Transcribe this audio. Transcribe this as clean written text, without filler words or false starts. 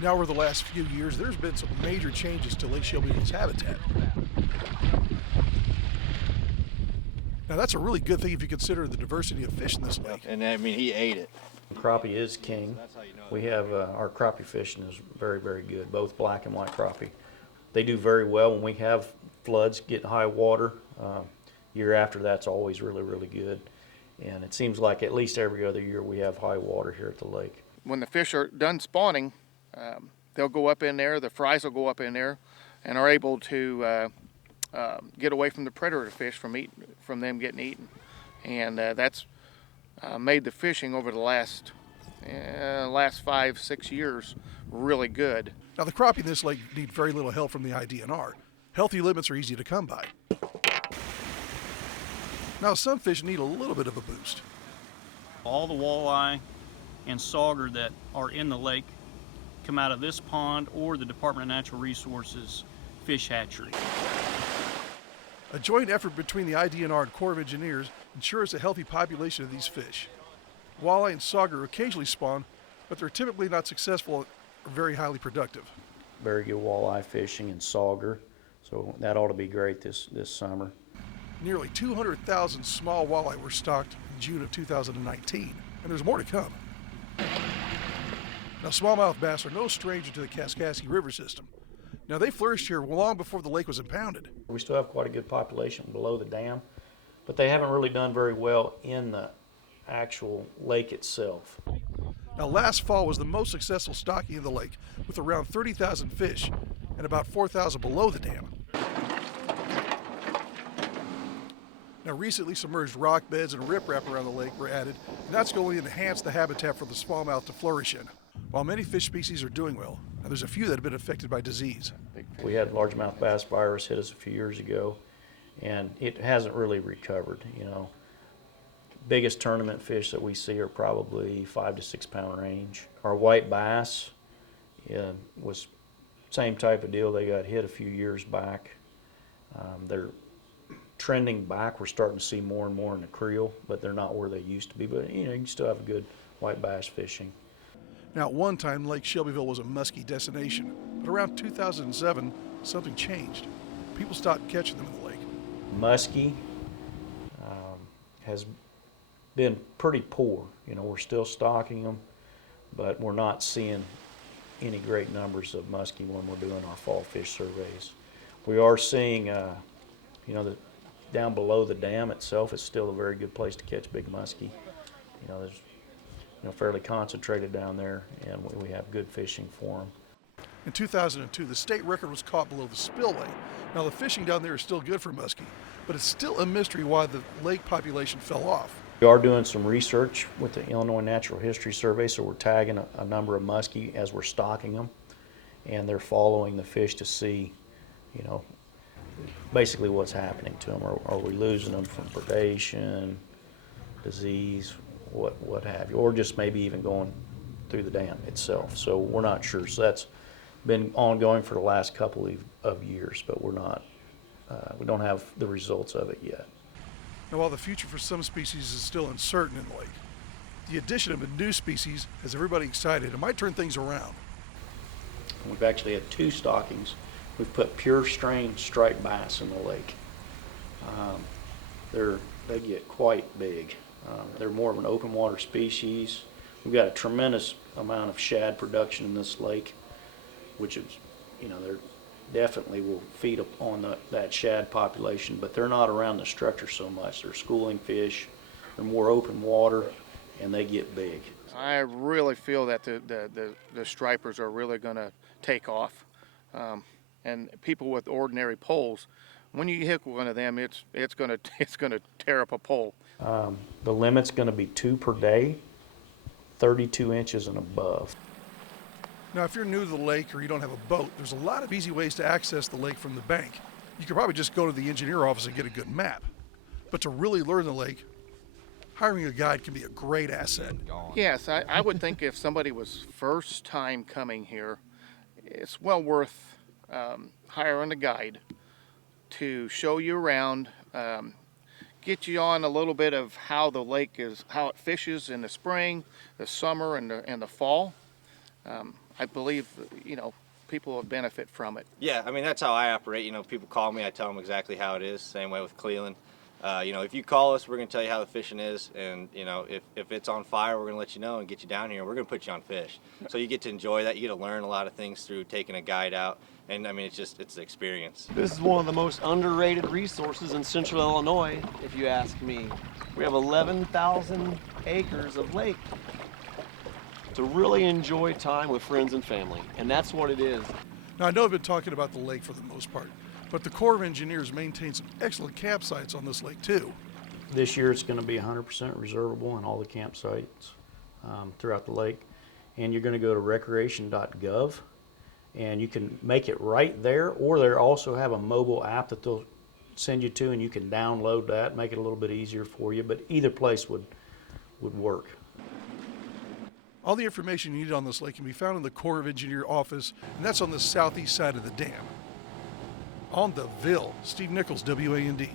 Now, over the last few years, there's been some major changes to Lake Shelbyville's habitat. Now, that's a really good thing if you consider the diversity of fish in this lake. And I mean, he ate it. Crappie is king. We have our crappie fishing is very, very good, both black and white crappie. They do very well when we have floods, get high water. Year after that's always really, really good. And it seems like at least every other year we have high water here at the lake. When the fish are done spawning, they'll go up in there, the fries will go up in there, and are able to get away from the predator fish from them getting eaten. And that's made the fishing over the last 5-6 years really good. Now, the crappie in this lake need very little help from the IDNR. Healthy limits are easy to come by. Now, some fish need a little bit of a boost. All the walleye and sauger that are in the lake come out of this pond or the Department of Natural Resources fish hatchery. A joint effort between the IDNR and Corps of Engineers ensures a healthy population of these fish. Walleye and sauger occasionally spawn, but they're typically not successful or very highly productive. Very good walleye fishing and sauger, so that ought to be great this summer. Nearly 200,000 small walleye were stocked in June of 2019, and there's more to come. Now, smallmouth bass are no stranger to the Kaskaskia River system. Now, they flourished here long before the lake was impounded. We still have quite a good population below the dam, but they haven't really done very well in the actual lake itself. Now, last fall was the most successful stocking of the lake, with around 30,000 fish and about 4,000 below the dam. Now, recently submerged rock beds and riprap around the lake were added, and that's going to enhance the habitat for the smallmouth to flourish in. While many fish species are doing well, now there's a few that have been affected by disease. We had largemouth bass virus hit us a few years ago, and it hasn't really recovered. You know, biggest tournament fish that we see are probably 5 to 6 pound range. Our white bass was same type of deal. They got hit a few years back. They're trending back. We're starting to see more and more in the creel, but they're not where they used to be. But you know, you can still have a good white bass fishing. Now, at one time, Lake Shelbyville was a musky destination, but around 2007, something changed. People stopped catching them in the lake. Musky has been pretty poor. You know, we're still stocking them, but we're not seeing any great numbers of musky when we're doing our fall fish surveys. We are seeing, you know, down below the dam itself is still a very good place to catch big musky. You know, there's fairly concentrated down there, and we have good fishing for them. In 2002, the state record was caught below the spillway. Now, the fishing down there is still good for muskie, but it's still a mystery why the lake population fell off. We are doing some research with the Illinois Natural History Survey, so we're tagging a number of muskie as we're stocking them, and they're following the fish to see, you know, basically what's happening to them. Are we losing them from predation, disease, what have you, or just maybe even going through the dam itself. So we're not sure. So that's been ongoing for the last couple of years, but we're not, we don't have the results of it yet. Now, while the future for some species is still uncertain in the lake, the addition of a new species has everybody excited and might turn things around. We've actually had 2 stockings. We've put pure strain striped bass in the lake. They get quite big. They're more of an open water species. We've got a tremendous amount of shad production in this lake, which is, you know, they're definitely will feed on that shad population, but they're not around the structure so much. They're schooling fish, they're more open water, and they get big. I really feel that the stripers are really going to take off, and people with ordinary poles, when you hit one of them, it's going to tear up a pole. The limit's going to be 2 per day, 32 inches and above. Now, if you're new to the lake or you don't have a boat, there's a lot of easy ways to access the lake from the bank. You could probably just go to the engineer office and get a good map. But to really learn the lake, hiring a guide can be a great asset. Yes, I would think if somebody was first time coming here, it's well worth hiring a guide to show you around, get you on a little bit of how the lake is, how it fishes in the spring, the summer, and the fall. I believe, people will benefit from it. Yeah, I mean, that's how I operate. People call me, I tell them exactly how it is. Same way with Cleveland. If you call us, we're going to tell you how the fishing is. And, if it's on fire, we're going to let you know and get you down here. We're going to put you on fish. So you get to enjoy that. You get to learn a lot of things through taking a guide out. And, I mean, it's the experience. This is one of the most underrated resources in central Illinois, if you ask me. We have 11,000 acres of lake to really enjoy time with friends and family. And that's what it is. Now, I know I've been talking about the lake for the most part, but the Corps of Engineers maintains some excellent campsites on this lake too. This year it's going to be 100% reservable in all the campsites throughout the lake. And you're going to go to recreation.gov and you can make it right there, or they also have a mobile app that they'll send you to and you can download that, make it a little bit easier for you, but either place would work. All the information you need on this lake can be found in the Corps of Engineer office, and that's on the southeast side of the dam. On the Ville, Steve Nichols, WAND.